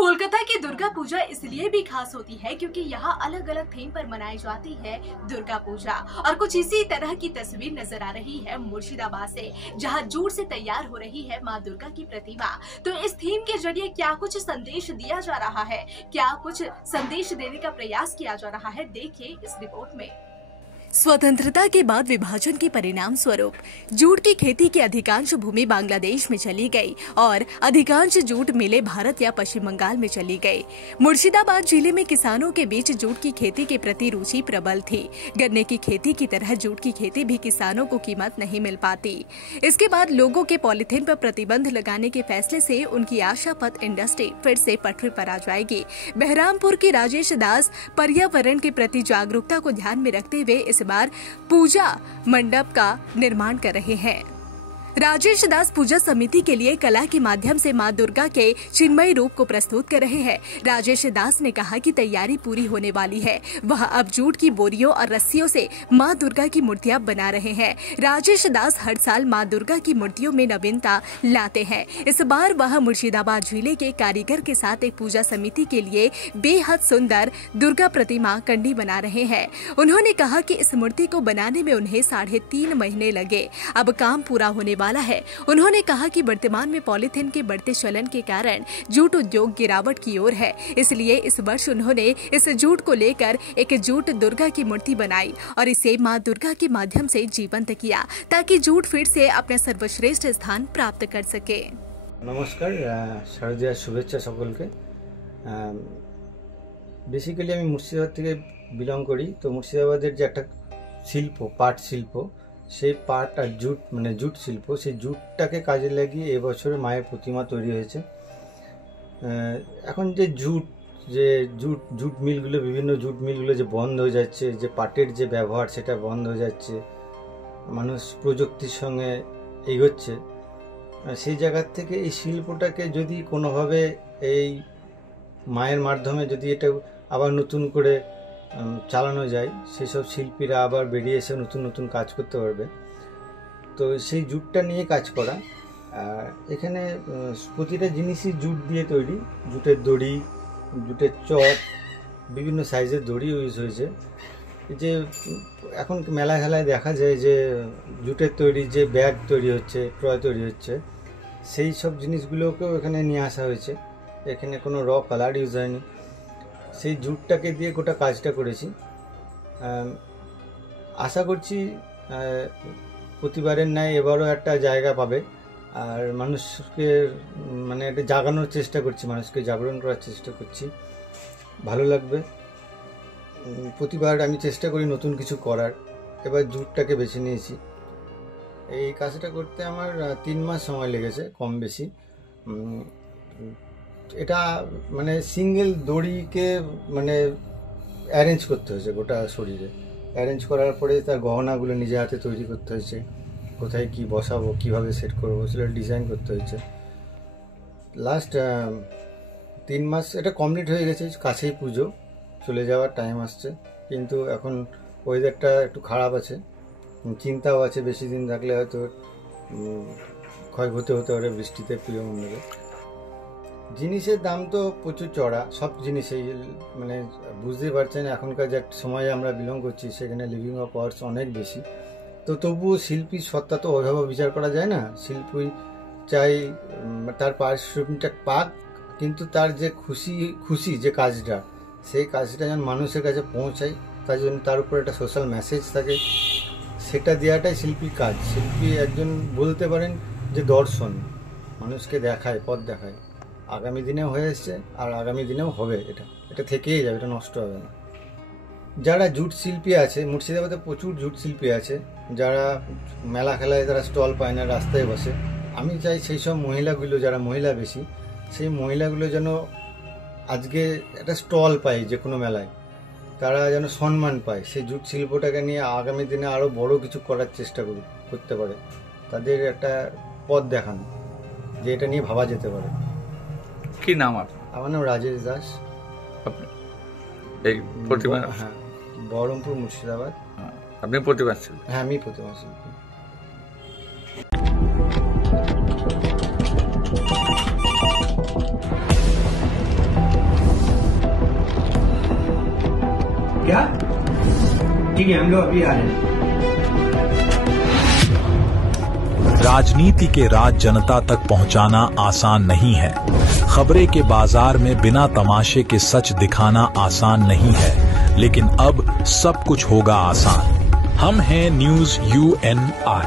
कोलकाता की दुर्गा पूजा इसलिए भी खास होती है क्योंकि यहाँ अलग अलग थीम पर मनाई जाती है दुर्गा पूजा। और कुछ इसी तरह की तस्वीर नजर आ रही है मुर्शिदाबाद से, जहाँ जूट से तैयार हो रही है माँ दुर्गा की प्रतिमा। तो इस थीम के जरिए क्या कुछ संदेश दिया जा रहा है, क्या कुछ संदेश देने का प्रयास किया जा रहा है, देखिए इस रिपोर्ट में। स्वतंत्रता के बाद विभाजन के परिणाम स्वरूप जूट की खेती की अधिकांश भूमि बांग्लादेश में चली गई और अधिकांश जूट मिलें भारत या पश्चिम बंगाल में चली गई। मुर्शिदाबाद जिले में किसानों के बीच जूट की खेती के प्रति रुचि प्रबल थी। गन्ने की खेती की तरह जूट की खेती भी किसानों को कीमत नहीं मिल पाती। इसके बाद लोगों के पॉलीथीन पर प्रतिबंध लगाने के फैसले से उनकी आशापत इंडस्ट्री फिर से पटरी पर आ जाएगी। बहरामपुर के राजेश दास पर्यावरण के प्रति जागरूकता को ध्यान में रखते हुए इस बार पूजा मंडप का निर्माण कर रहे हैं। राजेश दास पूजा समिति के लिए कला के माध्यम से मां दुर्गा के चिन्मयी रूप को प्रस्तुत कर रहे हैं। राजेश दास ने कहा कि तैयारी पूरी होने वाली है। वह अब जूट की बोरियों और रस्सियों से मां दुर्गा की मूर्तियां बना रहे हैं। राजेश दास हर साल मां दुर्गा की मूर्तियों में नवीनता लाते हैं। इस बार वह मुर्शिदाबाद जिले के कारीगर के साथ एक पूजा समिति के लिए बेहद सुंदर दुर्गा प्रतिमा कंडी बना रहे हैं। उन्होंने कहा कि इस मूर्ति को बनाने में उन्हें 3.5 महीने लगे। अब काम पूरा होने वाला है। उन्होंने कहा कि वर्तमान में पॉलीथीन के बढ़ते चलन के कारण जूट उद्योग गिरावट की ओर है, इसलिए इस वर्ष उन्होंने इस जूट को लेकर एक जूट दुर्गा की मूर्ति बनाई और इसे मां दुर्गा के माध्यम से जीवंत किया ताकि जूट फिर से अपना सर्वश्रेष्ठ स्थान प्राप्त कर सके। नमस्कार, शारदीय शुभेच्छा सकलके। बेसिकली আমি মুর্শিদাবাদ থেকে বিলং করি। তো মুর্শিদাবাদের যে একটা শিল্প, পাট শিল্প, সেই পাট আর জুট মানে জুট শিল্প, সেই জুটটাকে কাজে লাগিয়ে এবছরে মায়ের প্রতিমা তৈরি হয়েছে। এখন যে জুট মিলগুলো, বিভিন্ন জুট মিলগুলো যে বন্ধ হয়ে যাচ্ছে, যে পাটের যে ব্যবহার সেটা বন্ধ হয়ে যাচ্ছে, মানুষ প্রযুক্তির সঙ্গে এগোচ্ছে, সেই জায়গা থেকে এই শিল্পটাকে যদি কোনোভাবে এই মায়ের মাধ্যমে যদি এটা আবার নতুন করে চালানো যায়, সেসব শিল্পীরা আবার বেরিয়ে এসে নতুন নতুন কাজ করতে পারবে। তো সেই জুটটা নিয়ে কাজ করা। এখানে প্রতিটা জিনিসই জুট দিয়ে তৈরি। জুটের দড়ি, জুটের চট, বিভিন্ন সাইজের দড়ি ইউজ হয়েছে। যে এখন মেলা খেলায় দেখা যায় যে জুটের তৈরি যে ব্যাগ তৈরি হচ্ছে, ট্রয় তৈরি হচ্ছে, সেই সব জিনিসগুলোকেও এখানে নিয়ে আসা হয়েছে। এখানে কোনো র কালার ইউজ হয়নি। সেই জুটটাকে দিয়ে গোটা কাজটা করেছি। আশা করছি প্রতিবারের ন্যায় এবারও একটা জায়গা পাবে। আর মানুষকে মানে একটা জাগানোর চেষ্টা করছি, মানুষকে জাগরণ করার চেষ্টা করছি, ভালো লাগবে। প্রতিবার আমি চেষ্টা করি নতুন কিছু করার। এবার জুটটাকে বেছে নিয়েছি। এই কাজটা করতে আমার 3 মাস সময় লেগেছে কম বেশি। এটা মানে সিঙ্গেল দড়িকে মানে অ্যারেঞ্জ করতে হয়েছে গোটা শরীরে। অ্যারেঞ্জ করার পরে তার গহনাগুলো নিজে হাতে তৈরি করতে হয়েছে। কোথায় কি বসাবো, কিভাবে সেট করবো, সেটা ডিজাইন করতে হয়েছে। লাস্ট 3 মাস এটা কমপ্লিট হয়ে গেছে। কাছেই পুজো, চলে যাওয়ার টাইম আসছে, কিন্তু এখন ওয়েদারটা একটু খারাপ আছে, চিন্তাও আছে। বেশি দিন থাকলে হয়তো ক্ষয়ক্ষতি হতে পারে বৃষ্টিতে, প্রিয় মন্দিরে। জিনিসের দাম তো প্রচুর চড়া, সব জিনিসেই মানে বুঝতে পারছেন এখনকার যে সময়ে আমরা বিলং করছি সেখানে লিভিং কস্ট অনেক বেশি। তো তবুও শিল্পীর সত্তা তো ওইভাবে বিচার করা যায় না। শিল্পী চাই তার পারিশ্রমিকটা পাক, কিন্তু তার যে খুশি যে কাজটা, সেই কাজটা যেন মানুষের কাছে পৌঁছায়, তার জন্য তার উপর একটা সোশ্যাল মেসেজ থাকে, সেটা দেওয়াটাই শিল্পীর কাজ। শিল্পী একজন বলতে পারেন যে দর্শন, মানুষকে দেখায়, পথ দেখায়। আগামী দিনেও হয়ে এসছে আর আগামী দিনেও হবে। এটা থেকেই যাবে, এটা নষ্ট হবে না। যারা জুট শিল্পী আছে, মুর্শিদাবাদে প্রচুর জুট শিল্পী আছে, যারা মেলা খেলায় তারা স্টল পায় না, রাস্তায় বসে। আমি চাই সেই সব মহিলাগুলো, যারা মহিলা বেশি, সেই মহিলাগুলো যেন আজকে একটা স্টল পায় যে কোনো মেলায়, তারা যেন সম্মান পায়। সেই জুট শিল্পটাকে নিয়ে আগামী দিনে আরও বড় কিছু করার চেষ্টা করতে পারে। তাদের একটা পথ দেখান যে এটা নিয়ে ভাবা যেতে পারে। কি নাম আপনার? আমার নাম রাজেশ দাস। এই প্রতিমা? হ্যাঁ, বহরমপুর, মুর্শিদাবাদ। আপনি প্রতিমা শিল্পী? হ্যাঁ, আমি প্রতিমা শিল্পী। क्या? ठीक है, हम लोग अभी आ रहे हैं। राजनीति के राज जनता तक पहुंचाना आसान नहीं है। खबरें के बाजार में बिना तमाशे के सच दिखाना आसान नहीं है, लेकिन अब सब कुछ होगा आसान। हम हैं न्यूज़ UNI।